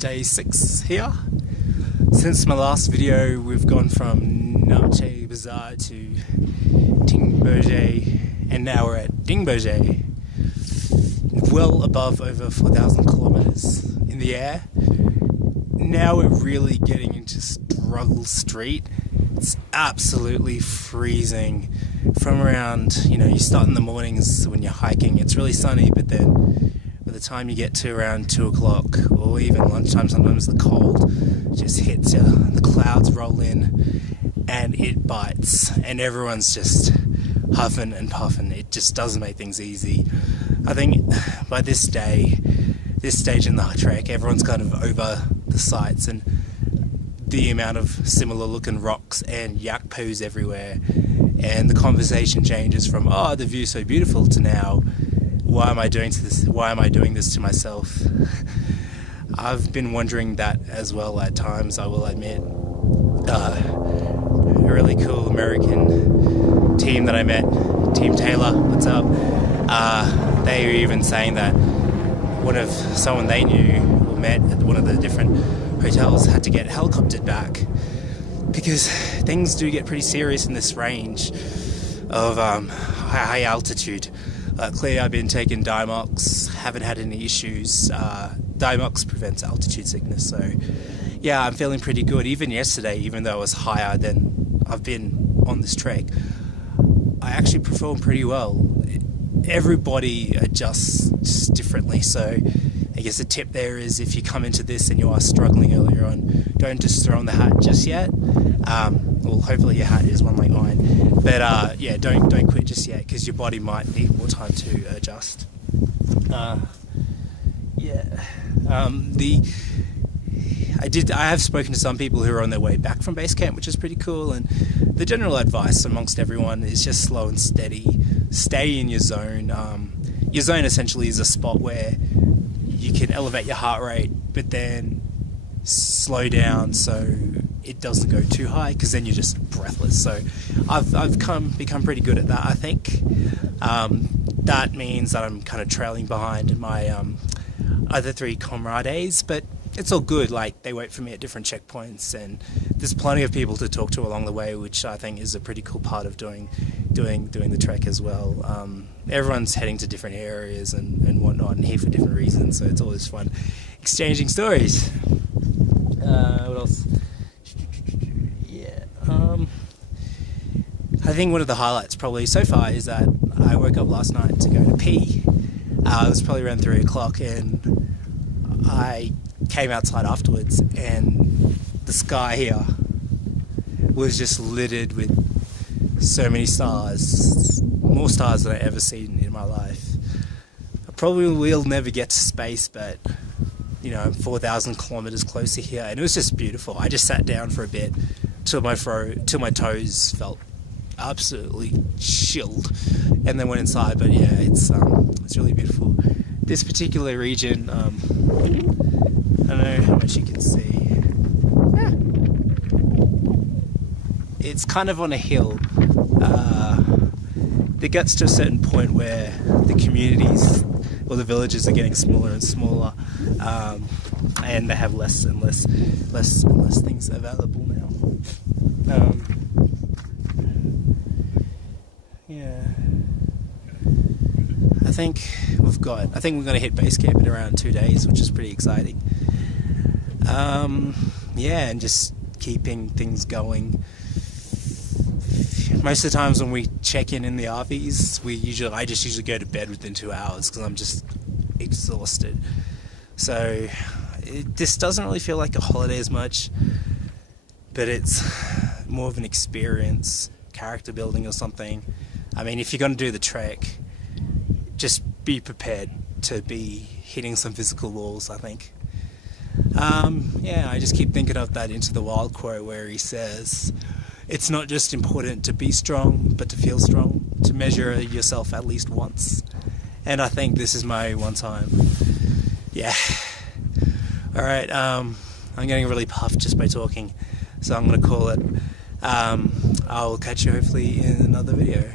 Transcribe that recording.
day 6 here. Since my last video, we've gone from Namche Bazaar to Tingberge, and now we're at Dingberge, well above over 4,000 kilometers in the air. Now we're really getting into Struggle Street. It's absolutely freezing from around, you start in the mornings when you're hiking, it's really sunny, but then by the time you get to around 2 o'clock or even lunchtime, sometimes the cold just hits you, the clouds roll in and it bites and everyone's just huffing and puffing. It just doesn't make things easy. I think by this stage in the trek, everyone's kind of over the sights and the amount of similar looking rocks and yak poos everywhere, and the conversation changes from the view's so beautiful to now, why am I doing this to myself? I've been wondering that as well at times, I will admit. A really cool American team that I met, Team Taylor, what's up? They were even saying that someone they knew or met at one of the different hotels had to get helicoptered back because things do get pretty serious in this range of high altitude. Clearly I've been taking Diamox, haven't had any issues. Diamox prevents altitude sickness, so yeah, I'm feeling pretty good. Even yesterday, even though I was higher than I've been on this trek, I actually performed pretty well. Everybody adjusts differently, so I guess the tip there is if you come into this and you are struggling earlier on, don't just throw on the hat just yet. Well, hopefully your hat is one like mine, but yeah, don't quit just yet because your body might need more time to adjust. I have spoken to some people who are on their way back from Basecamp, which is pretty cool, and the general advice amongst everyone is just slow and steady. Stay in your zone. Your zone essentially is a spot where you can elevate your heart rate, but then slow down so it doesn't go too high, because then you're just breathless. So I've become pretty good at that, I think. That means that I'm kind of trailing behind my other 3 comrades, but it's all good. Like, they wait for me at different checkpoints, and there's plenty of people to talk to along the way, which I think is a pretty cool part of doing the trek as well. Everyone's heading to different areas and whatnot, and here for different reasons, so it's always fun exchanging stories. What else? Yeah. I think one of the highlights probably so far is that I woke up last night to go to pee. It was probably around 3 o'clock, and I came outside afterwards, and the sky here was just littered with so many stars, more stars than I've ever seen in my life. I probably will never get to space, but I'm 4,000 kilometers closer here, and it was just beautiful. I just sat down for a bit till my toes felt absolutely chilled, and then went inside. But yeah, it's really beautiful. This particular region, I don't know how much you can see. Yeah. It's kind of on a hill. It gets to a certain point where the communities or the villages are getting smaller and smaller, and they have less and less things available now. Yeah. I think we're going to hit Basecamp in around 2 days, which is pretty exciting. Yeah, and just keeping things going. Most of the times when we check in the RVs, I just usually go to bed within 2 hours because I'm just exhausted. So this doesn't really feel like a holiday as much, but it's more of an experience, character building or something. I mean, if you're going to do the trek, just be prepared to be hitting some physical walls, I think. Yeah, I just keep thinking of that Into the Wild quote where he says, it's not just important to be strong, but to feel strong, to measure yourself at least once. And I think this is my one time. Yeah. Alright, I'm getting really puffed just by talking, so I'm going to call it. I'll catch you hopefully in another video.